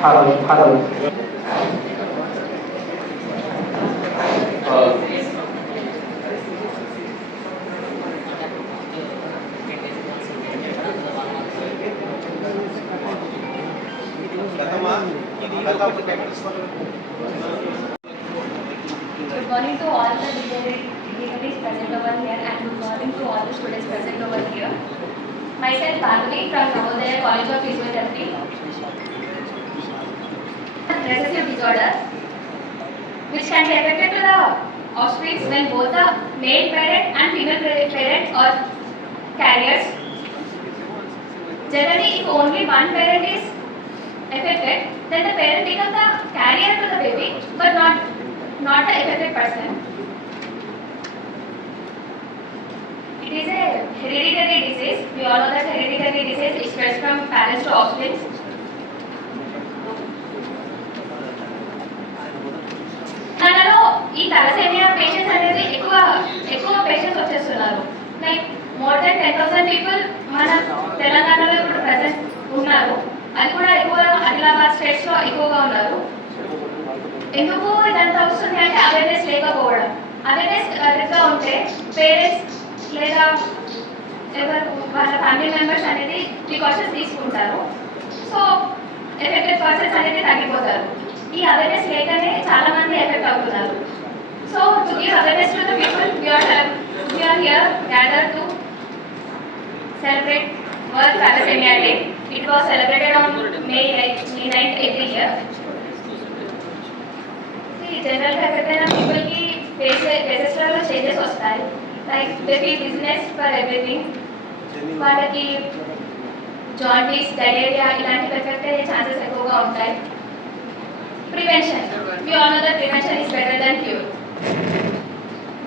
Hello. Good morning to all the dignitaries present over here and good morning to all the students present over here. Myself Bhargavi from Navodaya College of Physiotherapy. Recessive disorder which can be affected to the offspring when both the male parent and female parent are carriers. Generally, if only one parent is affected, then the parent becomes the carrier to the baby, but not the affected person. It is a hereditary disease. We all know that hereditary disease is spread from parents to offspring. మనలో ఈ thalassemia patients అనేది ఎక్కువ patients వచ్చేస్తున్నారు. Like more than 10,000 people మన తెలంగాణలో ఇప్పుడు present ఉన్నారు. అది కూడా ఎక్కువ ఆదిలాబాద్ స్టేట్స్ లో ఎక్కువగా ఉన్నారు. ఎందుకు ఇదంతా వస్తుంది అంటే అవేర్నెస్ లేకపోవడం. అవేర్నెస్ కరెక్ట్గా ఉంటే పేరెంట్స్ లేదా ఎవరు వాళ్ళ ఫ్యామిలీ మెంబర్స్ అనేది ప్రికాషన్స్ తీసుకుంటారు. సో ఎఫెక్టెడ్ పర్సన్స్ అనేది తగ్గిపోతారు. ఈ అవేర్నెస్ లేకనే చాలా మంది ఎఫెక్ట్ అవుతున్నారు. So to give awareness to the people we are here gathered to celebrate World Thalassemia Day. It was celebrated on May 9th every year. General గా effect people కి faces లో changes వస్తాయి. Like they feel dizziness for everything. వాళ్ళకి jaundice, diarrhoea ఇలాంటి effect అయ్యే chances ఎక్కువగా ఉంటాయి. Prevention. We all know that prevention is better than cure.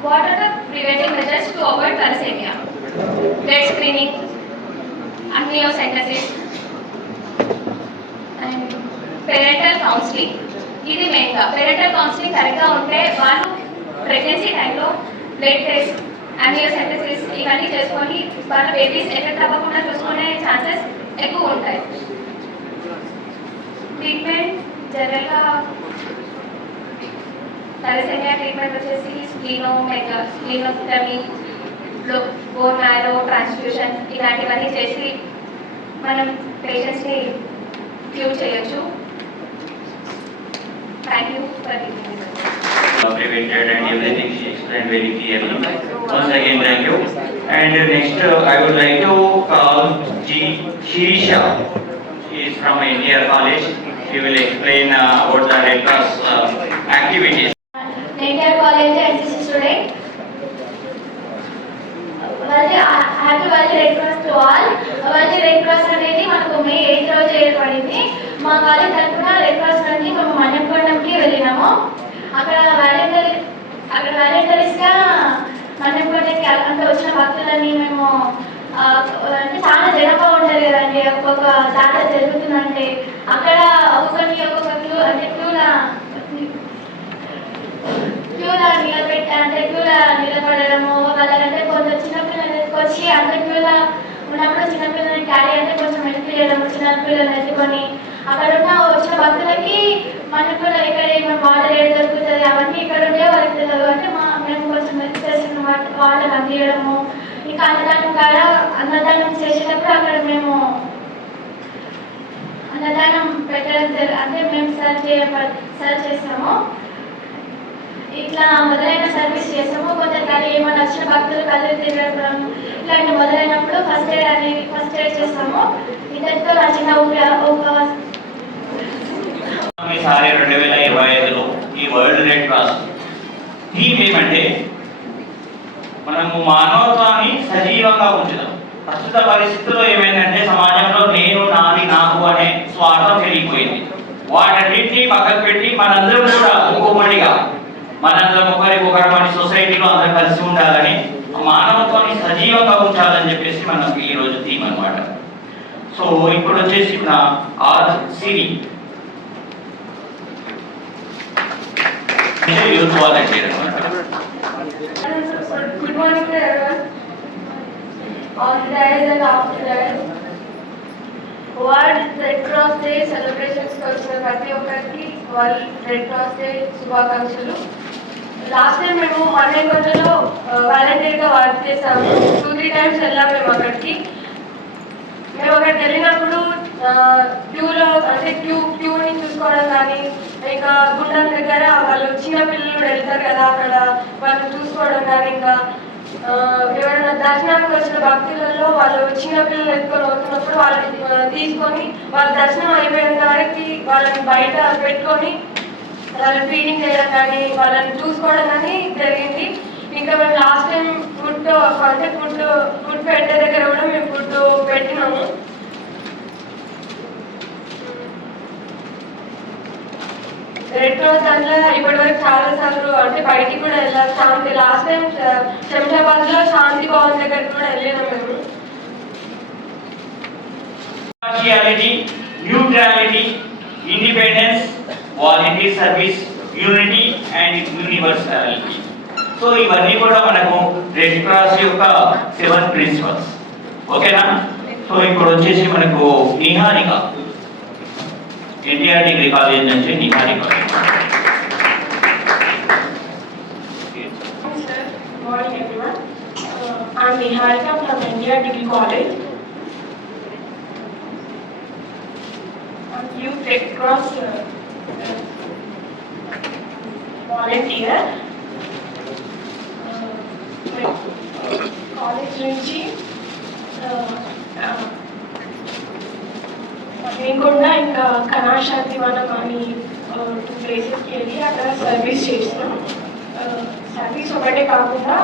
What are the preventive measures to avoid thalassemia? Blood screening, amniocentesis, and parental counseling. ఇది మెయిన్గా parental counselling కరెక్ట్గా ఉంటే వాళ్ళు ప్రెగ్నెన్సీ టైంలో బ్లడ్ టెస్ట్, అమియోసెంటసిస్ ఇవన్నీ చేసుకొని వాళ్ళ బేబీస్ ఎఫెక్ట్ అవ్వకుండా చూసుకునే ఛాన్సెస్ ఎక్కువ ఉంటాయి. ట్రీట్మెంట్ జనరల్గా తలసేమియా ట్రీట్మెంట్ వచ్చేసి స్ప్లీనోటమీ, బోన్ మ్యారో ట్రాన్స్ఫ్యూషన్ ఇలాంటివన్నీ చేసి మనం పేషెంట్స్ని క్యూర్ చేయొచ్చు. Thank you for giving me this. Prevented and everything she explained very clearly. Once again, thank you. And next, I would like to call G. Shirisha. She is from India College. She will explain about the Red Cross activities. India College NCC student. Happy World Red Cross to all. World Red Cross అనేది మనకు మే 8 రోజు ఏర్పడింది. మా college తరఫున red cross నుండి మేము మన్నెంకొండకి వెళ్ళినాము. అక్కడ వాలంటీర్స్గా మన్నెంకొండకి అంటే వచ్చిన భక్తులని మేము అంటే చాలా జనపా ఉంటుంది కదండి. ఒక్కొక్క జాతర జరుగుతుందంటే అక్కడ ఒక్కొక్క క్యూ అంటే క్యూలా నిలబడము వాళ్ళకంటే కొంచెం చిన్నపిల్లలు ఎత్తుకొచ్చి అంత క్యూలా ఉన్నప్పుడు చిన్నపిల్లలని క్యారీ అంటే కొంచెం హెల్ప్ చేయడం, చిన్నపిల్లలు ఎత్తుకొని అక్కడ ఉన్న వచ్చిన భక్తులకి మనకు కూడా ఇక్కడ ఏమైనా వాటర్ ఏడు దొరుకుతుంది అవన్నీ ఇక్కడ ఉండే వాళ్ళకి తెలియదు. అంటే మేము కొంచెం హెల్ప్ చేసిన వాటర్ అందియడము. ఇంకా అన్నదానం చేసేటప్పుడు అక్కడ మేము అన్నదానం పెట్టడం అంటే మేము సర్వ్ చేస్తాము. ఇట్లా మొదలైన సర్వీస్ చేస్తాము. కొందరు ఏమైనా వచ్చిన భక్తులు కళ్ళు తిరగడం ఇలాంటి మొదలైనప్పుడు ఫస్ట్ ఎయిడ్ చేస్తాము. ఇంతటితో నా చిన్న ఈసారి 2025లో ఈ వరల్డ్ రెడ్ క్రాస్ థీమ్ ఏమంటే మనము మానవత్వాన్ని సజీవంగా ఉంచుదాం. ప్రస్తుత పరిస్థితుల్లో ఏమైందంటే సమాజంలో నేను, నాది, నాకు అనే స్వార్థం పెరిగిపోయింది. వాటన్నింటినీ పక్కకు పెట్టి మనందరం కూడా ఒక్కొక్కటిగా మనందరం ఒకరి సొసైటీలో అందరం కలిసి ఉండాలని, మానవత్వాన్ని సజీవంగా ఉంచాలని చెప్పేసి మనకు ఈరోజు థీమ్ అనమాట. సో ఇప్పుడు వచ్చేసి నా ఆర్ సిరి యూత్ వాలంటీర్ అనమాట. Good morning to everyone. On days and after that, World Red Cross Day celebrations for వచ్చిన ప్రతి ఒక్కరికి వరల్డ్ రెడ్ క్రాస్ డే శుభాకాంక్షలు. లాస్ట్ టైం మేము మన్నేకొండలో వాలంటీర్గా వర్క్ చేసాము. 2-3 times వెళ్ళాము మేము అక్కడికి. మేము అక్కడికి వెళ్ళినప్పుడు క్యూలో అంటే క్యూని చూసుకోవడం కానీ, ఇంకా గుండెల దగ్గర వాళ్ళు చిన్న పిల్లలు వెళ్తారు కదా, అక్కడ వాళ్ళు చూసుకోవడం కానీ, ఇంకా ఎవరైనా దర్శనానికి వచ్చిన భక్తులలో వాళ్ళు చిన్న పిల్లలు ఎత్తుకొని వస్తున్నప్పుడు వాళ్ళని తీసుకొని వాళ్ళ దర్శనం అయిపోయిన వారికి వాళ్ళని బయట పెట్టుకొని వాళ్ళని ఫీడింగ్ చేయడం కానీ, వాళ్ళని చూసుకోవడం కానీ జరిగింది. ఇంకా మేము లాస్ట్ టైం ఫుడ్ అంటే ఫుడ్ పెట్టే దగ్గర కూడా మేము ఫుడ్ పెట్టినాము. రెడ్ క్రాస్ దాంట్లో ఇప్పటి వరకు చాలా సార్లు అంటే బయటికి కూడా వెళ్ళాలి. శాంతి లాస్ట్ టైం శంషాబాద్లో శాంతి భవన్ దగ్గరికి కూడా వెళ్ళినాం మేము. Neutrality, independence, volunteer service, unity and universality. So ఇవన్నీ కూడా మనకు రెడ్ క్రాస్ యొక్క 7 ప్రిన్సిపల్స్. ఓకేనా? సో ఇప్పుడు వచ్చేసి మనకు నిహారిక, ఎన్టీఆర్ డిగ్రీ కాలేజ్ నుంచి Niharika. Morning everyone. I'm Niharika from NTR Degree College. I'm Youth Red Cross volunteer. College నుంచి మన్నేకొండ ఇంకా కళాశాంతివనం అని 2 ప్లేసెస్కి వెళ్ళి అక్కడ సర్వీస్ చేసినాం. సర్వీస్ ఒకటే కాకుండా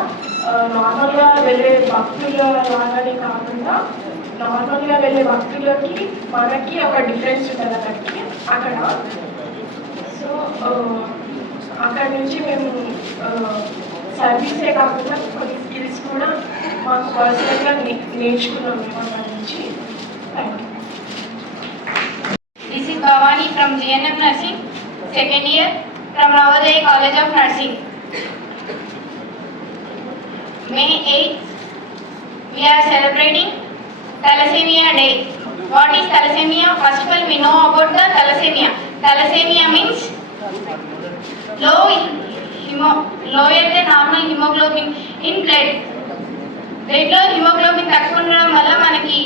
నార్మల్గా వెళ్ళే భక్తుల లాగానే కాకుండా నార్మల్గా వెళ్ళే భక్తులకి మనకి ఒక డిఫరెన్స్ ఉంటుంది అక్కడ. సో అక్కడ నుంచి మేము సర్వీసే కాకుండా కొన్ని స్కిల్స్ కూడా మాకు పర్సనల్గా నేర్చుకున్నాం మేము అక్కడ నుంచి. Thank you. This is Bhavani from GNM Nursing, second year from Navodaya College of Nursing. May 8th, we are celebrating Thalassemia Day. What is thalassemia? First of all, we know about the thalassemia. Thalassemia means lower than normal hemoglobin in blood. Blood లో haemoglobin తక్కువ ఉండడం వల్ల మనకి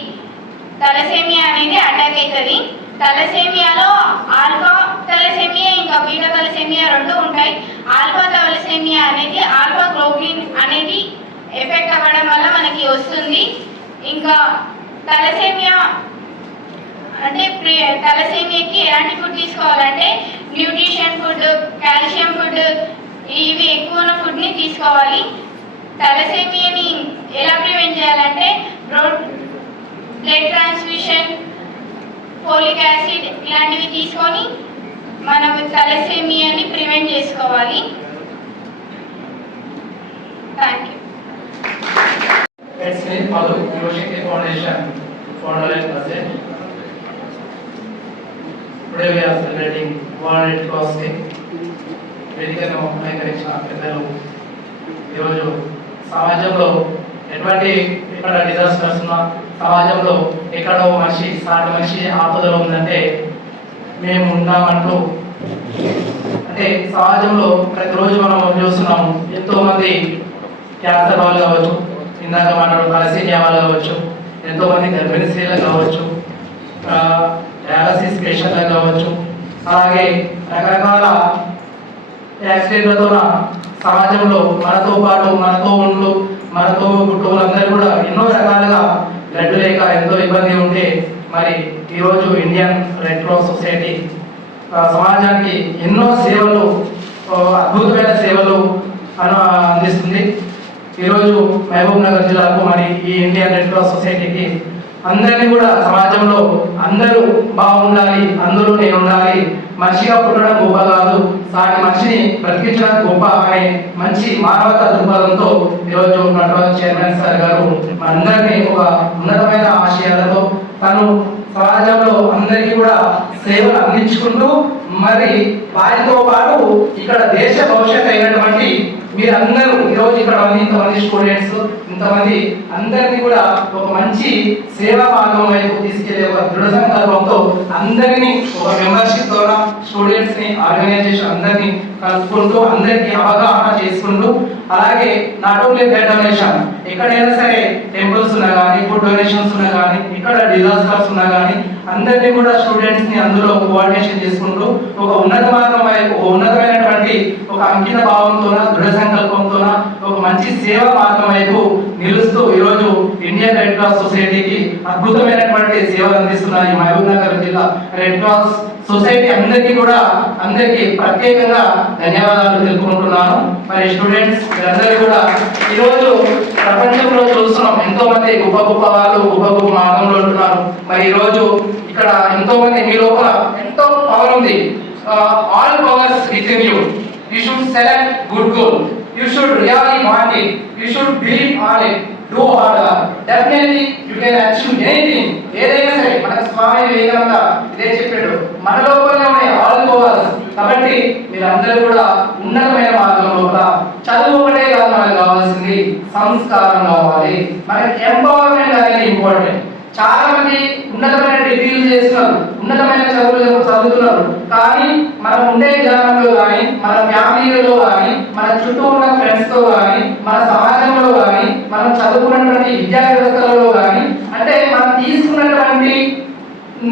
thalassemia అనేది attack అవుతుంది. తలసేమియాలో alpha thalassemia ఇంకా beta thalassemia 2 ఉంటాయి. Alpha thalassemia అనేది ఆల్ఫా గ్లోబిన్ అనేది ఎఫెక్ట్ అవ్వడం వల్ల మనకి వస్తుంది. ఇంకా తలసేమియా అంటే తలసేమియాకి ఎలాంటి ఫుడ్ తీసుకోవాలంటే న్యూట్రిషన్ ఫుడ్, కాల్షియం ఫుడ్, ఇవి ఎక్కువ ఉన్న ఫుడ్ని తీసుకోవాలి. తలసేమియాని ఎలా ప్రివెంట్ చేయాలంటే బ్లడ్ ట్రాన్స్ఫ్యూషన్, ఫోలిక్ యాసిడ్ ఇలాంటివి తీసుకొని మనం తలసేమియాని ప్రివెంట్ చేసుకోవాలి. Thank you. It's me, Madhu, Yoshiki Foundation, founder and president. Today we are celebrating World Red Cross Day. వేదికను అలంకరించిన పెద్దలు ఈరోజు సమాజంలో ఎటువంటి ఎక్కడ డిజాస్టర్స్ ఉన్నా, సమాజంలో ఎక్కడో మనిషి సాటి మనిషి ఆపదలో ఉందంటే మేము ఉన్నామంటూ, అంటే సమాజంలో ప్రతిరోజు మనం చూస్తున్నాము ఎంతోమంది క్యాన్సర్ వాళ్ళు కావచ్చు, ఇందాక మాట్లాడు తలసేమియా వాళ్ళు కావచ్చు, ఎంతోమంది గర్భిణీ స్త్రీలు కావచ్చు, డయాలసిస్ పేషెంట్లు కావచ్చు, అలాగే రకరకాల యాక్సిడెంట్లతో సమాజంలో మనతో పాటు మనతో కుటుంబాలందరూ కూడా ఎన్నో రకాలుగా బ్లడ్ లేక ఎంతో ఇబ్బంది ఉంటే మరి ఈరోజు ఇండియన్ రెడ్ క్రాస్ సొసైటీ సమాజానికి ఎన్నో సేవలు, అద్భుతమైన సేవలు అందిస్తుంది. ఈరోజు మహబూబ్ నగర్ జిల్లాకు మరి ఈ ఇండియన్ రెడ్ క్రాస్ సొసైటీకి అందరినీ కూడా సమాజంలో అందరూ బాగుండాలి, అందరూ నేను ఉండాలి, మనిషిగా పుట్టడం గొప్ప కాదు, సాటి మనిషిని బ్రతికించడం గొప్ప అనే మంచి మానవతా దృక్పథంతో ఈరోజు నటరాజు చైర్మన్ సార్ గారు మనందరినీ ఒక ఉన్నతమైన ఆశయాలతో తను సమాజంలో అందరికీ కూడా సేవలు అందించుకుంటూ మరి వారితో పాటు ఇక్కడ దేశ భవిష్యత్తు అయినటువంటి మీరందరూ ఈరోజు ఇక్కడ ఇంతమంది స్టూడెంట్స్ ఇంతమంది అందరినీ కూడా ఒక మంచి సేవా మార్గం వైపు తీసుకెళ్లే ఒక దృఢ సంకల్పంతో అందరినీ ఒక మెంబర్షిప్ ద్వారా స్టూడెంట్స్ ని ఆర్గనైజేషన్ అందరినీ కలుపుకుంటూ అందరికీ అవగాహన చేసుకుంటూ అలాగే నాట్ ఓన్లీ బ్లడ్ డొనేషన్ ఎక్కడైనా సరే టెంపుల్స్ ఉన్నా కానీ ఫుడ్ డొనేషన్స్ ఉన్నా కానీ ఇక్కడ డిజాస్టర్స్ ఉన్నా కానీ అందరినీ కూడా స్టూడెంట్స్ ని అందులో కోఆర్డినేషన్ చేసుకుంటూ ఒక ఉన్నత మార్గం వైపు ఉన్నతమైనటువంటి ఒక అంకిత భావంతోన దృఢ సంకల్పంతోన ఒక మంచి సేవా మార్గం వైపు నిలుస్తూ ఈరోజు ఇండియన్ రెడ్ క్రాస్ సొసైటీకి అద్భుతమైనటువంటి సేవలు అందిస్తున్న ఈ మహబూబ్ నగర్ జిల్లా రెడ్ క్రాస్ సొసైటీ అందరికీ ప్రత్యేకంగా ధన్యవాదాలు తెలుపుకుంటున్నాను. మరి స్టూడెంట్స్ అందరూ కూడా ఈరోజు ప్రపంచంలో చూస్తున్నాం ఎంతో మంది గొప్ప వాళ్ళు గొప్ప మార్గంలో ఉంటున్నారు. మరి ఈరోజు ఇక్కడ ఎంతో మంది మీ లోపల ఎంతో పవర్ ఉంది. All powers with in you. You should select good goal. You should really want it. You should believe on it. Do hard work. Definitely you can achieve anything. ఏదైనా సరే మన స్వామి వివేకానంద ఇదే చెప్పాడు, మన లోపలనే ఉన్నాయి ఆల్ పవర్స్. కాబట్టి మీరందరూ కూడా ఉన్నతమైన మార్గం లోపల చదువు ఒకటే కాదు మనకు కావాల్సింది, సంస్కారం కావాలి. మనకి ఎంపవర్మెంట్ అనేది ఇంపార్టెంట్. చాలా మంది ఉన్నతమైన డిగ్రీలు చేస్తున్నారు, ఉన్నతమైన చదువులు చదువుతున్నారు, కానీ మనం ఉండే విధానంలో కానీ మన ఫ్యామిలీలో కానీ మన చుట్టూ ఉన్న ఫ్రెండ్స్తో కానీ మన సమాజంలో కానీ మనం చదువుకున్నటువంటి విద్యా వ్యవస్థలలో కానీ అంటే మనం తీసుకున్నటువంటి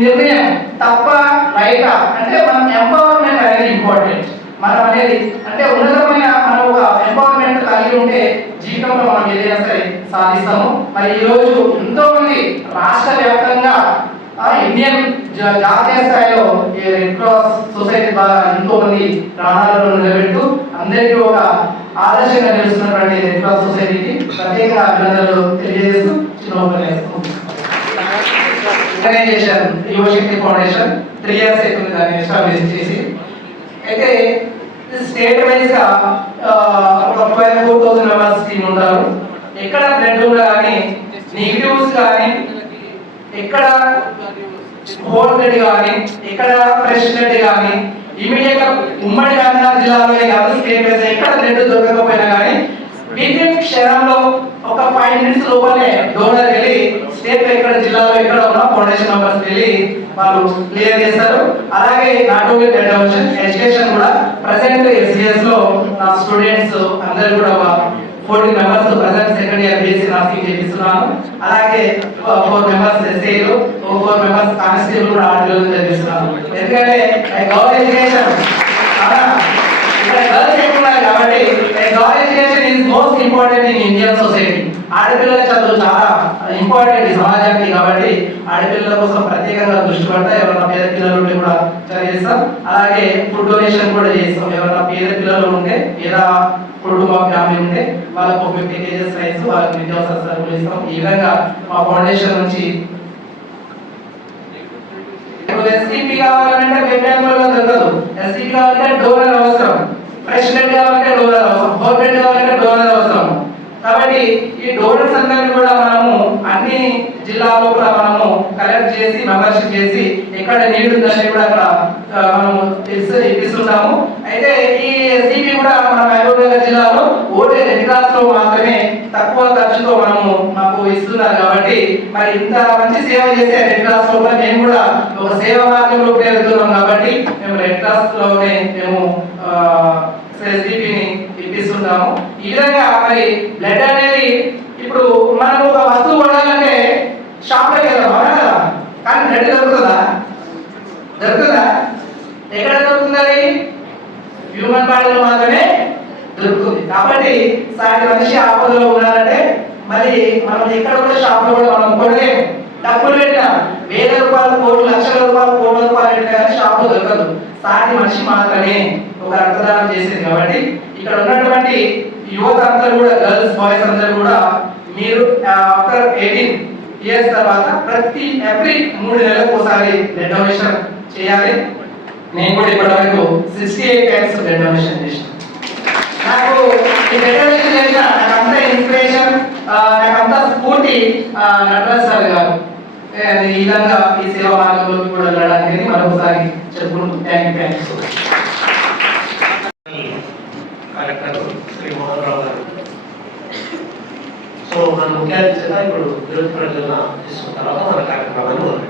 నిర్ణయం తప్ప రైటా అంటే మనం ఎంపవర్మెంట్ అనేది ఇంపార్టెంట్. మనం అనేది అంటే ఉన్నతమైన మనం ఒక ఎంపవర్మెంట్ కలిగి ఉంటే జీవితంలో మనం ఏదైనా సరే సాధిస్తాము. మరి ఈరోజు ఎంతో మంది రాష్ట్ర వ్యాప్తంగా ఇండియన్ జాతీయ స్థాయిలో ఈ రెడ్ క్రాస్ సొసైటీ ద్వారా ఎంతో మంది ప్రాణాలను నిలబెడుతూ అందరికీ ఒక ఆదర్శంగా నిలుస్తున్నటువంటి రెడ్ క్రాస్ సొసైటీకి ప్రత్యేకంగా అభినందనలు తెలియజేస్తూ చిన్న ఆర్గనైజేషన్ యువశక్తి ఫౌండేషన్ 3 years అవుతుంది దాన్ని ఎస్టాబ్లిష్ చేసి. అయితే స్టేట్ వైజ్ గా ఒక 4,000 మెంబర్స్ టీమ్ ఉంటారు. ఎక్కడ బ్లడ్ ఉన్నా కానీ నెగిటివ్స్ కానీ ఎక్కడ హోల్ బ్లడ్ కానీ ఎక్కడ ఫ్రెష్ బ్లడ్ కానీ ఇమీడియట్ గా ఉమ్మడి కరీంనగర్ జిల్లాలోనే కాదు స్టేట్ వైజ్ ఎక్కడ బ్లడ్ దొరకకపోయినా కానీ వితిన్ క్షణంలో ఒక 5 minutes లోపలే డోనర్ వెళ్ళి స్టేట్ ఎక్కడ జిల్లాలో ఎక్కడ ఉన్న ఫౌండేషన్ మెంబర్స్ వెళ్ళి వాళ్ళు క్లియర్ చేస్తారు. అలాగే not only blood donation education కూడా ప్రెసెంట్ ఎస్సిఎస్ లో నా స్టూడెంట్స్ అందరూ కూడా 14 members present second year BSc nursing చేపిస్తున్నాను. అలాగే 4 members ఎస్ఐలు 4 members కానిస్టేబుల్ కూడా ఆర్డర్లు చేపిస్తున్నాను. ఎందుకంటే గౌరవ ఎడ్యుకేషన్ కాబట్టి గౌరవ education is most important in Indian society. ఆడపిల్లల చదువు చాలా ఇంపార్టెంట్ ఈ సమాజానికి. కాబట్టి ఆడపిల్లల కోసం ప్రత్యేకంగా దృష్టి పడతా ఎవరైనా పేద పిల్లలు ఉంటే కూడా చదివిస్తాం. అలాగే ఫుడ్ డొనేషన్ కూడా చేస్తాం. ఎవరైనా పేద పిల్లలు ఉంటే పేద కుటుంబ ఫ్యామిలీ ఉంటే వాళ్ళకు 50 kgs రైస్ వాళ్ళకి నిత్యావసర సరుకులు ఇస్తాం. ఈ విధంగా మా ఫౌండేషన్ నుంచి ఎస్టీపీ కావాలంటే వెబ్సైట్లో దొరకదు. ఎస్టీపీ కావాలంటే డోనర్ అవసరం, ఫ్రెష్ బ్లడ్ కావాలంటే డోనర్ అవసరం, హోల్ బ్లడ్ కావాలంటే డోనర్ అవసరం. కాబట్టి ఈ డోనర్స్ అందరినీ కూడా మనము అన్ని జిల్లాలో కూడా మనము కలెక్ట్ చేసి మెంబర్షిప్ చేసి ఎక్కడ నీడ్ ఉందని కూడా అక్కడ మనము ఇప్పిస్తుంటాము. అయితే ఈ ఎస్టీపీ కూడా మన మహబూబ్ నగర్ జిల్లాలో ఓన్లీ రెడ్ క్రాస్ లో మాత్రమే తక్కువ ఖర్చుతో మనము మాకు ఇస్తున్నారు. కాబట్టి మరి ఇంత మంచి సేవ చేసే రెడ్ క్రాస్ లో మేము కూడా ఒక సేవా మార్గంలోకి వెళ్తున్నాం. కాబట్టి మేము రెడ్ క్రాస్ లోనే మేము ఎస్టీపీని ఇప్పిస్తుంటాము. ఈ విధంగా మరి బ్లడ్ అనేది ఇప్పుడు మనం ఒక వస్తువు కొనాలంటే షాప్ లోకి వెళ్తాం అవునా కదా, కానీ బ్లడ్ దొరుకుతుందా? ఎక్కడ దొరుకుతుంది? హ్యూమన్ బాడీలో మాత్రమే దొరుకుతుంది. కాబట్టి సాటి మనిషి ఆపదలో ఉన్నారంటే మరి మనం ఎక్కడ కూడా షాప్ లో కూడా మనం కొనలేము. డబ్బులు పెట్టినా 1,000 రూపాయలు కోట్లు, లక్షల రూపాయలు, కోట్ల రూపాయలు పెట్టినా కానీ షాప్ లో దొరకదు. సాటి మనిషి మాత్రమే ఒక రక్తదానం చేసేది. కాబట్టి ఇక్కడ ఉన్నటువంటి యువత అందరూ కూడా గర్ల్స్ బాయ్స్ అందరూ కూడా మీరు ఆఫ్టర్ 18 years తర్వాత ప్రతి ఎవ్రీ 3 నెలలకు ఒకసారి బ్లడ్ డొనేషన్ చేయాలి. నేను కూడా ఇప్పటివరకు 68 times బ్లడ్ డొనేషన్ చేశాను. నాకు ఈ బ్లడ్ డొనేషన్ చేసిన నాకంతా ఇన్స్పిరేషన్ నాకంతా స్ఫూర్తి నటరాజ్ సార్ గారు. ఈ విధంగా ఈ సేవా మార్గంలోకి కూడా వెళ్ళడానికి మరొకసారి చెప్పుకుంటూ thank you so much. Collector Shri Mohan Rao garu. So మన ముఖ్య అతిథిగా ఇప్పుడు విరోధి ప్రజలను తీసుకున్న తర్వాత మన కార్యక్రమాన్ని మొదలు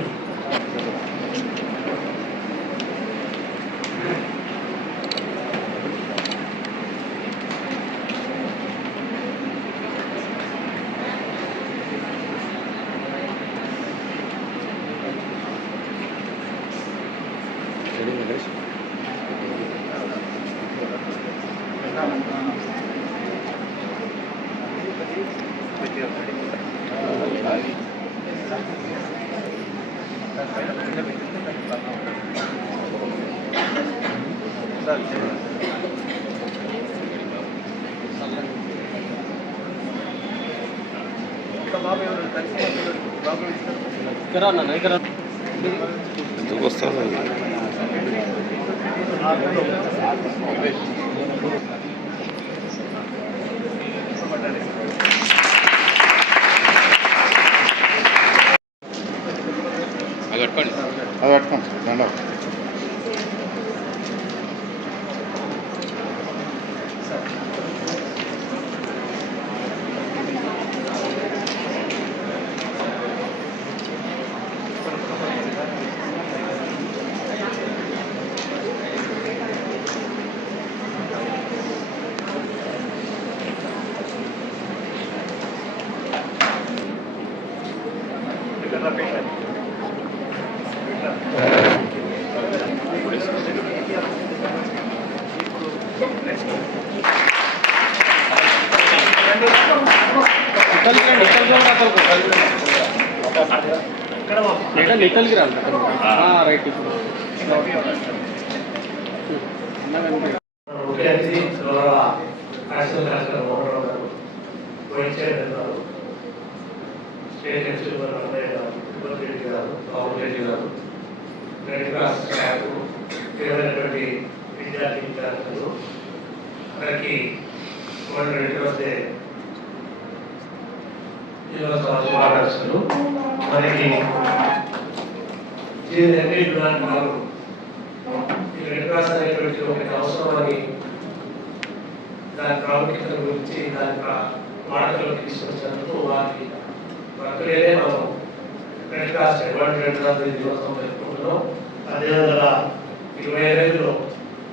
ముఖ్య అతిథి గౌరవ అడిషనల్ కలెక్టర్ మోహన్ రావు గారు, వైస్ చైర్మన్ గారు, స్టేట్ ఎగ్జిక్యూటివ్ అన్నయ్య గారు, తిరుపతి రెడ్డి గారు, బాబు రెడ్డి గారు, రెడ్ క్రాస్ స్టాఫ్, తీవ్రమైనటువంటి విద్యార్థులు అందరికీ వరల్డ్ రెడ్ క్రాస్ డే దినోత్సవ శుభాకాంక్షలు. మనకి గారు ఈ రెడ్ క్రాస్ అనేటువంటి ఒక అవసరం అని దాని ప్రాముఖ్యత గురించి దాని వాడకలోకి తీసుకొచ్చినందుకు వారి వర్కులేనే మనం red cross world red cross దినోత్సవం జరుపుకుంటున్నాం. 1825లో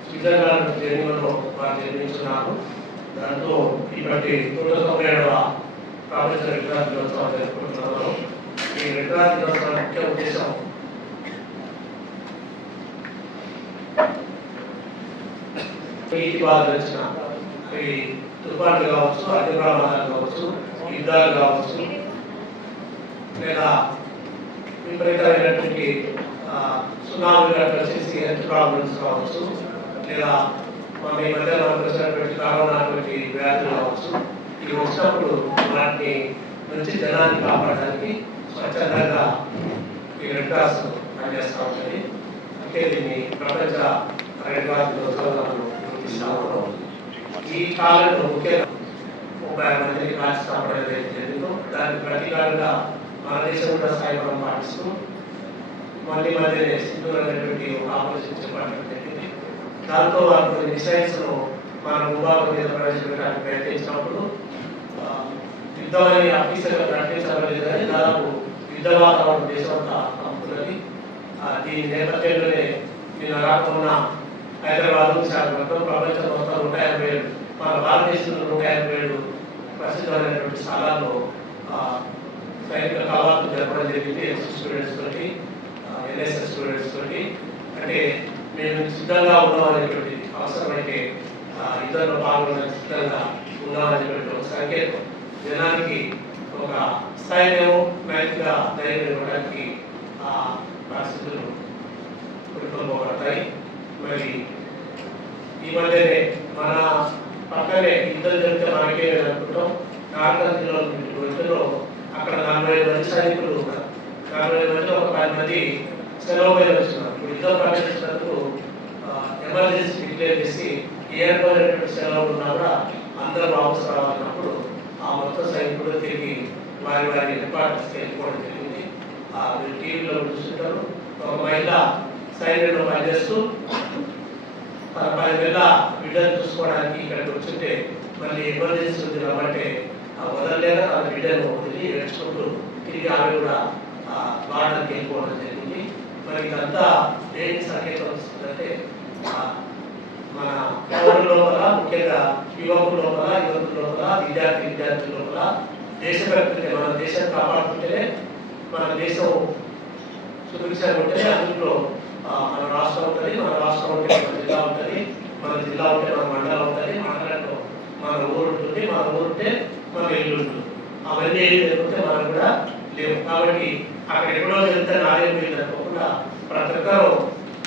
స్విట్జర్లాండ్ జర్మనీలో వారు జన్మించున్నారు. దాంతో ఇప్పటి 197వ ప్రపంచ రెడ్ క్రాస్ దినోత్సవం జరుపుకుంటున్నారు. ఈ రెడ్ క్రాస్ దినోత్సవం ముఖ్య ఉద్దేశం నీటి బాధలు వచ్చిన ఈ తుఫాన్లు కావచ్చు, అగ్ని ప్రమాదాలు కావచ్చు, యుద్ధాలు కావచ్చు, లేదా విపరీతమైనటువంటి సునామీలు వచ్చేసి హెల్త్ ప్రాబ్లమ్స్ కావచ్చు, లేదా మన ఈ మధ్య మనకు వచ్చినటువంటి కరోనా వ్యాధులు కావచ్చు, ఇవి వచ్చినప్పుడు వాటిని నుంచి జనాన్ని కాపాడడానికి స్వచ్ఛందంగా ఈ రెడ్ క్రాస్ పనిచేస్తూ ఉంటుంది. అంటే దీన్ని ప్రపంచ రెడ్ క్రాస్ దినోత్సవంగా ఈ కాలంలో ముఖ్యంగా 30 మందిని కాల్చి చంపడం జరిగిందో దానికి ప్రతీకారంగా మన దేశం కూడా సాయపడం పాటిస్తూ మధ్యనే సింధూర్ అనేటువంటి ఒక ఆపరేషన్ చేపట్టడం జరిగింది. దాంతో వారు కొన్ని మిసైల్స్ను మన భూభాగం మీద ప్రవేశపెట్టడానికి ప్రయత్నించినప్పుడు యుద్ధమని ఆఫీసర్గా ప్రకటించబడలేదు, కానీ దాదాపు యుద్ధ వాతావరణం దేశం అంతా పంపుతున్నది. దీని నేపథ్యంలోనే నిన్న రాకుండా హైదరాబాద్, విశాఖపట్నం, ప్రపంచం మొత్తం 157 మన భారతదేశంలో 157 ప్రసిద్ధమైనటువంటి స్థలాల్లో సైనిక కవాతులు జరపడం జరిగింది. ఎన్సీ స్టూడెంట్స్ తోటి, ఎన్ఎస్ఎస్ స్టూడెంట్స్ తోటి. అంటే మేము సిద్ధంగా ఉన్నామనేటువంటి అవసరమైతే యుద్ధంలో పాల్గొనే సిద్ధంగా ఉన్నామనేటువంటి ఒక సంకేతం జనానికి ఒక స్థైర్యం, నైతిక ధైర్యం ఇవ్వడానికి పరిస్థితులు కొనుక్కోబడతాయి. మరి ఈ మధ్యనే మన పక్కనే యుద్ధం జరిగితే మనకే అనుకుంటాం. నార్కల్ జిల్లాలో అక్కడ 45 మంది సైనికులు ఉన్నారు. 45 మంది ఒక 10 మంది సెలవు మీద వచ్చినారు. యుద్ధం ప్రకటించినందుకు ఎమర్జెన్సీ డిక్లేర్ చేసి ఏ రకమైనటువంటి సెలవులు ఉన్నా కూడా అందరూ వాపసు రావాలన్నప్పుడు ఆ మొత్తం సైనికులు తిరిగి వారి హెడ్ క్వార్టర్స్కి వెళ్ళిపోవడం జరిగింది. ఆ మీరు టీవీలో చూస్తుంటారు. ఒక మహిళ సైలెంట్లో పనిచేస్తూ తన 10 నెలల బిడ్డను చూసుకోవడానికి ఇక్కడికి వచ్చింటే మళ్ళీ ఎమర్జెన్సీ ఉంది కాబట్టి వదలలేక తన బిడ్డను వదిలి ఏడ్చుకుంటూ తిరిగి ఆమె కూడా వాడడానికి వెళ్ళిపోవడం జరిగింది. మరి ఇదంతా దేనికి సంకేతం వస్తుందంటే మన పౌరుల లోపల, ముఖ్యంగా యువకుల లోపల, యువతుల లోపల, విద్యార్థుల లోపల దేశభక్తి, మన దేశాన్ని కాపాడుకుంటేనే మన దేశం సుభిక్షంగా ఉంటేనే అందులో మన రాష్ట్రం ఉంటుంది, మన రాష్ట్రం ఉంటే మన జిల్లా ఉంటుంది, మన జిల్లా ఉంటే మన మండలం ఉంటుంది, మండలంలో మన ఊరు ఉంటుంది, మన ఊరు ఉంటే మన ఇల్లు ఉంటుంది. అవన్నీ ఏది లేకపోతే మనం కూడా లేవు. కాబట్టి అక్కడ ఎక్కడో వెళ్తే నాణ్యం మీద అనుకోకుండా ప్రతి ఒక్కరూ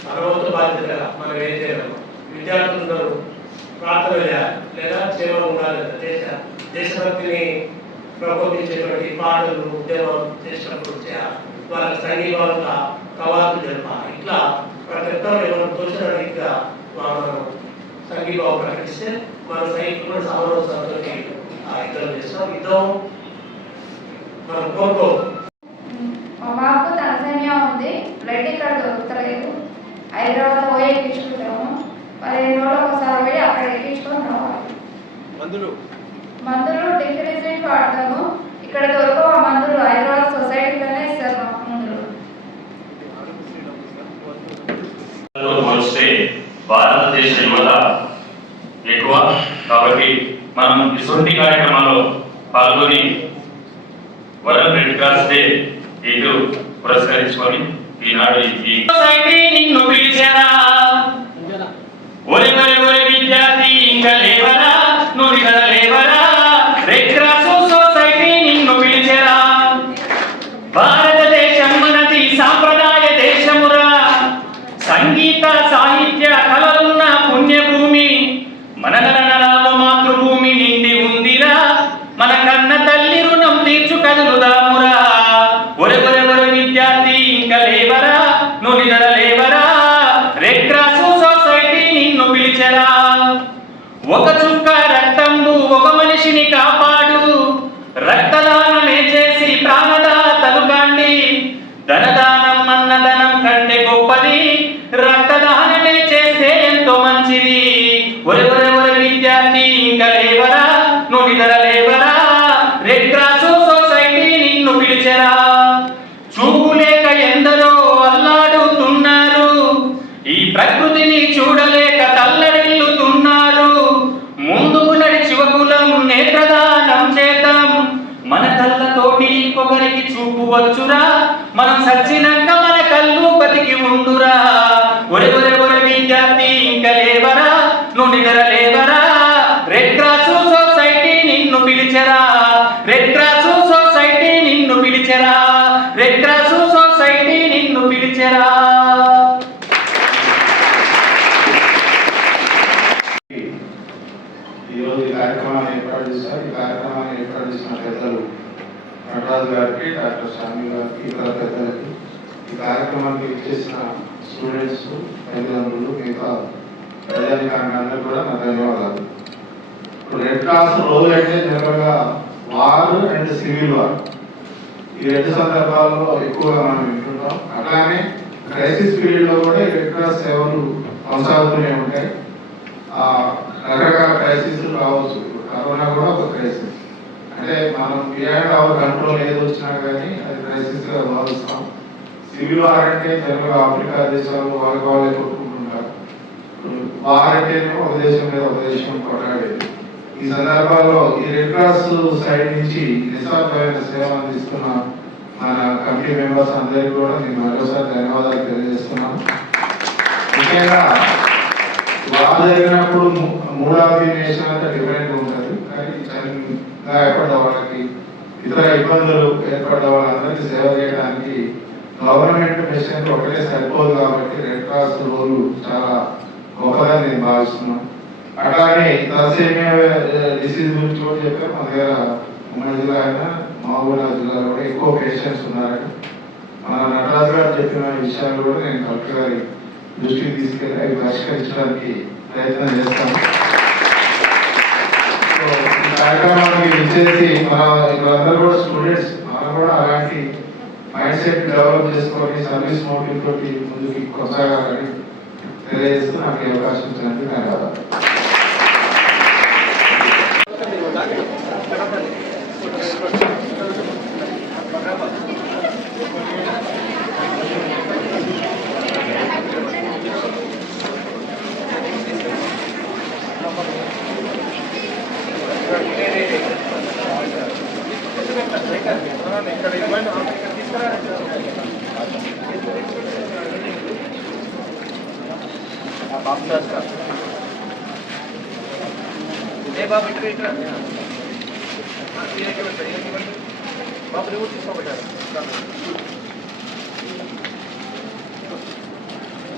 మనవంతు బాధ్యతగా మనం ఏం చేయగలం. విద్యార్థులు ప్రార్థన చేయాలి, లేదా సేవ ఉండాలి. దేశభక్తిని ప్రబోధించేటువంటి పాటలు, ఉద్యమం చేసినప్పుడు చేయాలి. వాళ్ళకి సంఘీభావంగా కవాతులు జరపాలి. ఇట్లా ప్రతి ఒక్కరు ఎవరు తోచిన రీతిగా మనం సంఘీభావం ప్రకటిస్తే మన సైనికులు కూడా సమావేశంతో యుద్ధం చేస్తాం. యుద్ధం మనం కోరుకో. మాకు తలసేమియా ఉంది, బ్లడ్ ఇక్కడ దొరుకుతలేదు. హైదరాబాద్ పోయి ఎక్కించుకుంటాము. 15 రోజులకు ఒకసారి పోయి అక్కడ ఎక్కించుకొని రావాలి. మందులు డిక్రీజింగ్ వాడతాము. ఇక్కడ దొరకవు ఆ మందులు. హైదరాబాద్ సొసైటీలోనే ఇస్తారు మాకు మందులు. భారతదేశ యువత ఎక్కువ కాబట్టి మనం ఇటువంటి కార్యక్రమాల్లో పాల్గొని వరల్డ్ రెడ్ క్రాస్ డే ఇది పురస్కరించుకొని ఈనాడు ఈ సొసైటీ నిన్ను పిలిచారా, ఒరే ఒరే ఒరే విద్యార్థి ఇంకా లేవరా, నువ్వు ఇక్కడ లేవరా, రెడ్ క్రాస్ సొసైటీ నిన్ను పిలిచారా. భారతదేశం మనది సాంప్రదాయ దేశమురా, సంగీత సాహిత్య కళలున్న పుణ్యభూమి, మన నరాలలో మాతృభూమి నిండి ఉందిరా, మన కన్న తల్లి రుణం తీర్చు కదులుదామురా. ఒరే ఒరే ఒరే విద్యార్థి ఇంకా లేవరా, నువ్వు నిద్ర లేవరా, రెడ్ క్రాస్ సొసైటీ నిన్ను పిలిచరా. ఒక చుక్క రక్తంబు ఒక మనిషిని కాపాడు, రక్తదానమే చేసి ప్రాణదాతలు కాండి. ధనదానం అన్నదానం కంటే గొప్పది, రక్తదానమే చేస్తే ఎంతో మంచిది. ఒరే ఒరే ఒరే విద్యార్థి ఇంకా లేవరా, నువ్వు నిద్ర లేవరా, రెడ్ క్రాస్ సొసైటీ నిన్ను పిలిచరా. చూపులేక ఎందరో అల్లాడుతున్నారు, ఈ ప్రకృతిని చూడలేక తల్లడిల్లుతున్నారు. ముందుకు నడిచి యువకులం నేత్రదానం చేద్దాం, మన కళ్ళతోటి ఇంకొకరికి చూపు వచ్చురా, మనం సచ్చినాక మన కళ్ళు బతికి ఉండురా. ఒరే ఒరే ఒరే విద్యార్థి ఇంకా లేవరా, నువ్వు నిద్ర లేవరా, రెడ్ క్రాస్ సొసైటీ నిన్ను పిలిచరా. రెడ్ క్రాస్ సొసైటీ నిన్ను పిలిచరా, రెడ్ క్రాస్ సొసైటీ నిన్ను పిలిచరా. ఈరోజు ఈ కార్యక్రమాన్ని ఏర్పాటు చేశారు. ఈ కార్యక్రమాన్ని ఏర్పాటు చేసిన పెద్దలు నటరాజు గారికి, డాక్టర్ షామి గారికి, ఇతర పెద్దలకి, ఈ కార్యక్రమానికి ఇచ్చేసిన స్టూడెంట్స్, తల్లిదండ్రులు, మిగతా ప్రజానికాంగానికి కూడా నా ధన్యవాదాలు. ఇప్పుడు రెడ్ క్రాస్ రోజు అంటే జనరల్గా వార్ అండ్ సివిల్ వార్, ఈ రెండు సందర్భాల్లో ఎక్కువగా మనం వింటుంటాం. అట్లానే క్రైసిస్ పీరియడ్లో కూడా ఈ రెడ్ క్రాస్ సేవలు కొనసాగుతూనే ఉంటాయి. రకరకాల క్రైసిస్ రావచ్చు. కరోనా కూడా ఒక క్రైసిస్, అంటే మనం బియాండ్ అవర్ కంట్రోల్ ఏది వచ్చినా కానీ అది క్రైసిస్గా భావిస్తాం. సివిల్ వార్ అంటే జనరల్గా ఆఫ్రికా దేశాలు వాళ్ళే కొట్టుకుంటుంటారు. వార్ అంటేనే ఒక దేశం మీద ఒక దేశం కొట్లాడేది. ఈ సందర్భాల్లో ఈ రెడ్ క్రాస్ సైడ్ నుంచి నిస్వార్థమైన సేవ అందిస్తున్న మన కమిటీ మెంబర్స్ అందరికీ కూడా నేను మరోసారి ధన్యవాదాలు తెలియజేస్తున్నాను. ముఖ్యంగా వార్ జరిగినప్పుడు మూడవది నేషన్ అంతా డిఫరెంట్ ఉంటుంది, కానీ ఏర్పడ్డ వాళ్ళకి, ఇతర ఇబ్బందులు ఏర్పడ్డ వాళ్ళందరికీ సేవ చేయడానికి గవర్నమెంట్ మిషన్ ఒకటే సరిపోదు. కాబట్టి రెడ్ క్రాస్ రోల్ చాలా గొప్పదని నేను భావిస్తున్నాను. అట్లానే తలసేమియా డిసీజ్ గురించి కూడా చెప్పారు. మన దగ్గర ఉమ్మడి జిల్లా అయినా మహబూబాబాద్ జిల్లాలో కూడా ఎక్కువ పేషెంట్స్ ఉన్నారని మన నటరాజు గారు చెప్పిన విషయాలు కూడా నేను కలెక్టర్ గారి దృష్టికి తీసుకెళ్ళి అవి పరిష్కరించడానికి ప్రయత్నం చేస్తాను. ఈ కార్యక్రమానికి ఇచ్చేసి మన ఇక్కడందరూ కూడా స్టూడెంట్స్, మనం కూడా అలాంటి మైండ్ సెట్ డెవలప్ చేసుకొని సర్వీస్ మోటివ్ తోటి ముందుకు కొనసాగాలని తెలియజేస్తూ నాకు ఈ అవకాశం ఇచ్చినందుకు ధన్యవాదాలు.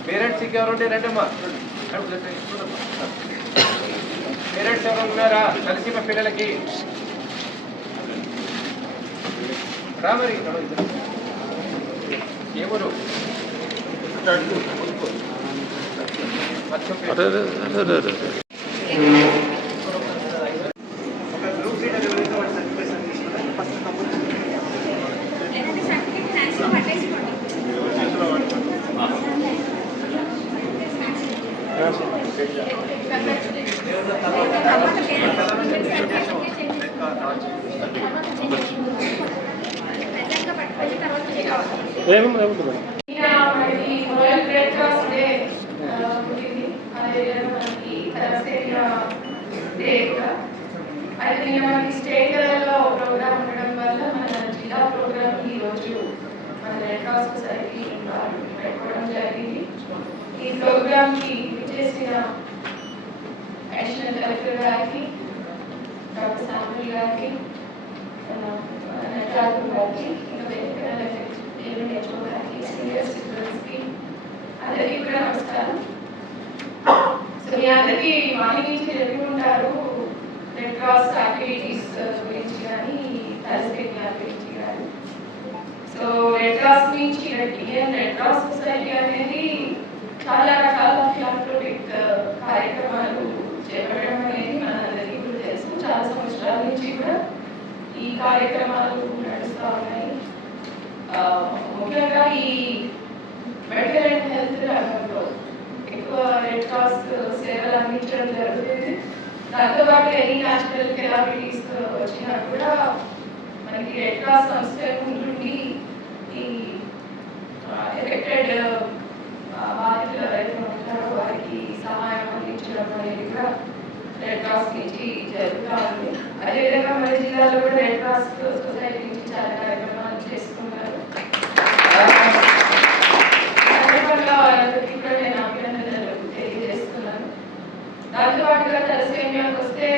పేరెంట్స్ ఎవరుంటే రండమ్మా. పేరెంట్స్ ఎవరు ఉన్నారా కలిసి మా పిల్లలకి రా. మరి ఏమరు వరల్డ్ రెడ్ క్రాస్ డే ఉంది. అదేవిధంగా మనకి తలసేమియా డే కూడా. అయితే నిన్న మనకి స్టేట్ లెవెల్లో ప్రోగ్రామ్ ఉండడం వల్ల మన జిల్లా ప్రోగ్రామ్ ఈ రోజు మన రెడ్ క్రాస్ సొసైటీ పెట్టుకోవడం జరిగింది. ఈ ప్రోగ్రామ్కి చేసిన అడిషనల్ కలెక్టర్ గారికి, డాక్టర్ శాంపుల్ గారికి, నటరాజు గారికి, ఇంకా హెచ్ఓ గారికి, సీనియర్ సిటిజన్స్కి అందరికీ కూడా నమస్కారం. సో మీ అందరికీ మార్నింగ్ నుంచి చెప్పి ఉంటారు రెడ్ క్రాస్ యాక్టివిటీస్ గురించి కానీ తలసేమియా గురించి కానీ. సో రెడ్ క్రాస్ నుంచి ఇండియన్ రెడ్ క్రాస్ సొసైటీ అనేది చాలా రకాల ఫిలాంథ్రోపిక్ కార్యక్రమాలు చేపట్టడం అనేది మనందరికీ కూడా తెలుసు. చాలా సంవత్సరాల నుంచి కూడా ఈ కార్యక్రమాలు నడుస్తూ ఉన్నాయి. ముఖ్యంగా ఈ మెడికల్ అండ్ హెల్త్ రంగంలో ఎక్కువ రెడ్ క్రాస్ సేవలు అందించడం జరుగుతుంది. దాంతోపాటు ఎనీ న్యాచురల్ కెలామిటీస్ వచ్చినా కూడా మనకి రెడ్ క్రాస్ సంస్థ ఉంటుండి ఈ ఎఫెక్టెడ్ బాధితులు ఎవరైతే ఉంటారో వారికి సహాయం అందించడం అనేది కూడా రెడ్ క్రాస్ నుంచి జరుగుతూ ఉంది. అదేవిధంగా మన జిల్లాలో కూడా రెడ్ క్రాస్ సొసైటీ నుంచి చాలా కార్యక్రమాలు చేస్తున్నారు. వారందరికీ కూడా నేను అభినందనలు తెలియజేస్తున్నాను. దాంతోపాటుగా తలసేమియాకి వస్తే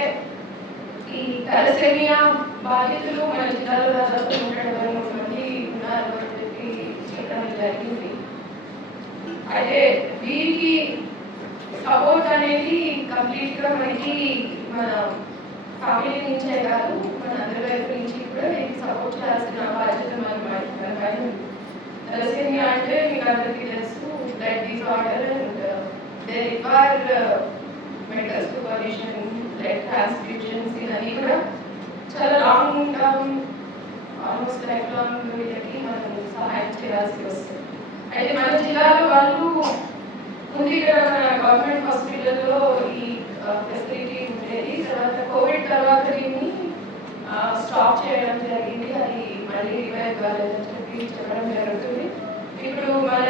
ఈ తలసేమియా బాధితులు మన జిల్లాలో దాదాపు 120 మంది ఉన్నారు అని చెప్పి చెప్పడం జరిగింది. అయితే వీరికి సపోర్ట్ అనేది కంప్లీట్గా మనకి మన ఫ్యామిలీ నుంచే కాదు, మన అందరి వైపు నుంచి కూడా వీరికి సపోర్ట్ చేయాల్సిన బాధ్యత మనం. తలసేమియా అంటే మీకు అందరికీ తెలుసు, blood disorder and they require medical supervision, blood transfusions ఇవన్నీ కూడా చాలా long term, almost life long వీళ్ళకి మనం సహాయం చేయాల్సి వస్తుంది. అయితే మన జిల్లాలో వాళ్ళు ముందు ఇక్కడ మన గవర్నమెంట్ హాస్పిటల్లో ఈ ఫెసిలిటీ ఉండేది. తర్వాత కోవిడ్ తర్వాత దీన్ని స్టాప్ చేయడం జరిగింది. అది మళ్ళీ రివైవ్ కాలేదని చెప్పి చెప్పడం జరుగుతుంది. ఇప్పుడు మన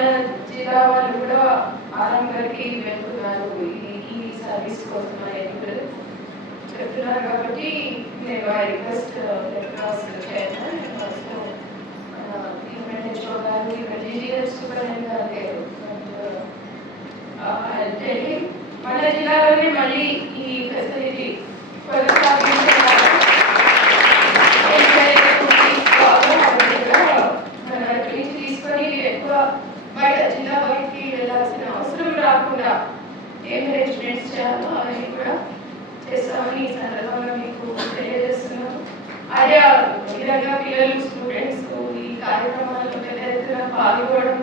జిల్లా వాళ్ళు కూడా ఆరాం గారికి వెళ్తున్నారు ఈ సర్వీస్ కోసం అనేది కూడా చెప్తున్నారు. కాబట్టి నేను I request red cross chairman HO గారు, ఇక్కడ జీజీఎస్ సూపరింటెండెంట్ గారు లేరు. మన జిల్లాలోనే మళ్ళీ ఈ ఫెసిలిటీ తీసుకొని ఎక్కువ బయట జిల్లా బయటికి వెళ్ళాల్సిన అవసరం రాకుండా ఏం అరేంజ్మెంట్స్ చేయాలో అవన్నీ కూడా చేస్తామని ఈ సందర్భంగా మీకు తెలియజేస్తున్నాను. అదే విధంగా పిల్లలు, స్టూడెంట్స్ ఈ కార్యక్రమాల్లో పెద్ద ఎత్తున పాల్గొనడం,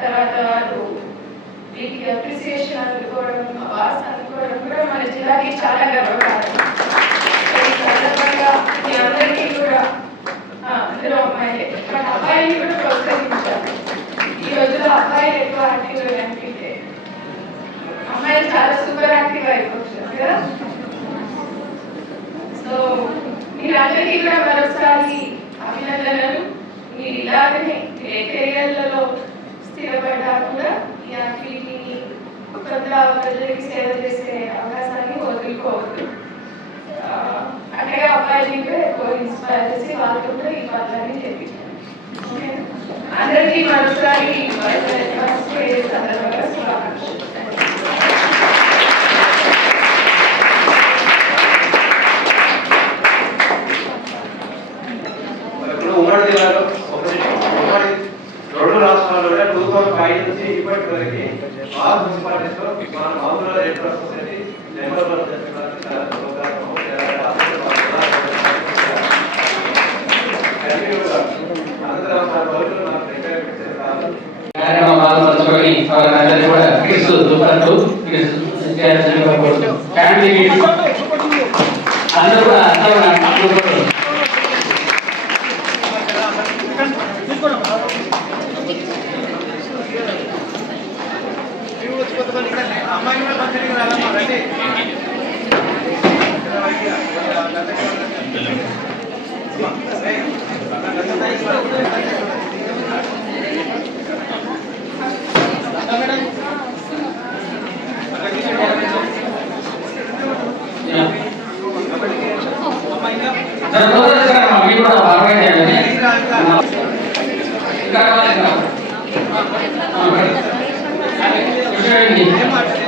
తర్వాత వాళ్ళు వీటికి అప్రిసియేషన్ అందుకోవడం, అవార్డ్స్ అందుకోవడం కూడా మన జిల్లాకి చాలా గర్వకారణం. ఈ సందర్భంగా మీ అందరికీ కూడా అందులో మన అబ్బాయిని కూడా ప్రోత్సహించాలి. ఈ రోజులో అబ్బాయిలు ఎక్కువ యాక్టివ్గా కనిపించే, అమ్మాయిలు చాలా సూపర్ యాక్టివ్ అయిపోతున్నారు కదా. సో మీరందరికీ కూడా మరొకసారి అభినందనలు. మీరు ఇలాగనే ఏ కెరియర్లలో స్థిరపడ్డా కూడా ఈ యాక్టివిటీని కొంత ప్రజలకి సేవ చేసే అవకాశాన్ని వదులుకోవద్దు. అంటే అబ్బాయిని కూడా ఎక్కువ ఇన్స్పైర్ చేసి వాళ్ళకు కూడా ఈ పనులన్నీ చేయించాలి. అందరికీ మరోసారి సందర్భంగా శుభాకాంక్షలు. ఉమ్మడి జిల్లాలో ఉమ్మడి 2 రాష్ట్రాల్లో కూడా 2005 నుంచి ఇప్పటి వరకు 6 మున్సిపాలిటీస్లో మన మామూలుగా రెడ్ క్రాస్ సొసైటీ నెంబర్ బాధపరచుకొని వారందరినీ కూడా క్రీస్తు దుఃఖంతో అందరూ కూడా ఇంకా